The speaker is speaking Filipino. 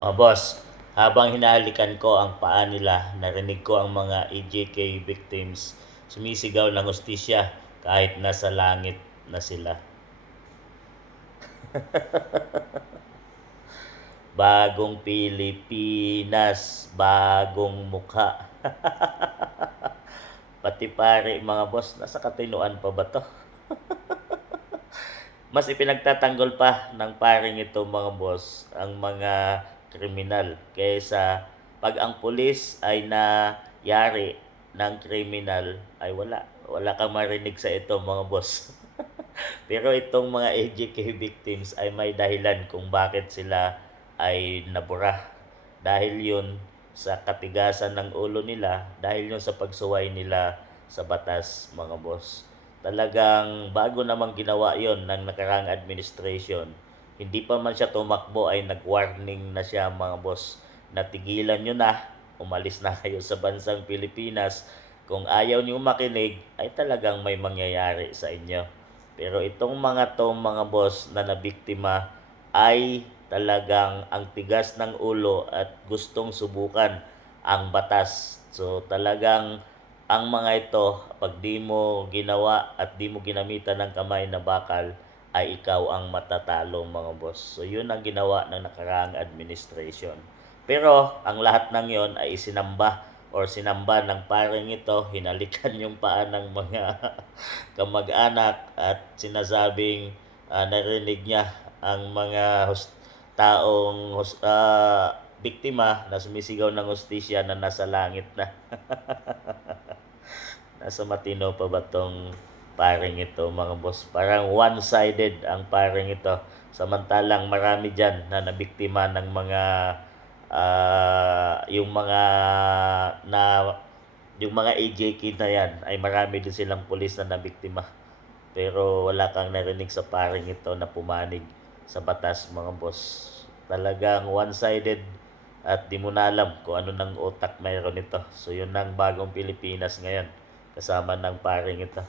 Boss, habang hinahalikan ko ang paa nila, narinig ko ang mga EJK victims sumisigaw ng hustisya kahit nasa langit na sila. Bagong Pilipinas, bagong mukha. Pati pare mga boss, nasa katinuan pa ba to? Mas ipinagtatanggol pa ng paring ito mga boss ang mga kriminal kaysa pag ang pulis ay nayari ng kriminal ay wala kang marinig sa ito mga boss. Pero itong mga AJK victims ay may dahilan kung bakit sila ay nabura. Dahil yun sa katigasan ng ulo nila, dahil yun sa pagsuway nila sa batas mga boss. Talagang bago namang ginawa yon ng nakarang administration, hindi pa man siya tumakbo ay nag-warning na siya mga boss. Natigilan nyo na, umalis na kayo sa bansang Pilipinas. Kung ayaw nyo makinig, ay talagang may mangyayari sa inyo. Pero itong mga boss na nabiktima ay talagang ang tigas ng ulo at gustong subukan ang batas. So talagang ang mga ito, pag di mo ginawa at di mo ginamitan ng kamay na bakal, ay ikaw ang matatalo mga boss. So yun ang ginawa ng nakaraang administration. Pero ang lahat ng yon ay isinamba or sinamba ng paring ito, hinalikan yung paa ng mga kamag-anak at sinasabing narinig niya ang mga biktima na sumisigaw ng hustisya na nasa langit na. Nasa matino pa ba tong paring ito mga boss? Parang one-sided ang paring ito. Samantalang marami dyan na nabiktima ng mga yung mga na yung mga AJK na yan ay marami din silang pulis na nabiktima. Pero wala kang narinig sa paring ito na pumanig sa batas mga boss. Talagang one-sided at di mo na alam kung ano ng utak mayroon ito. So yun ang bagong Pilipinas ngayon kasama ng paring ito.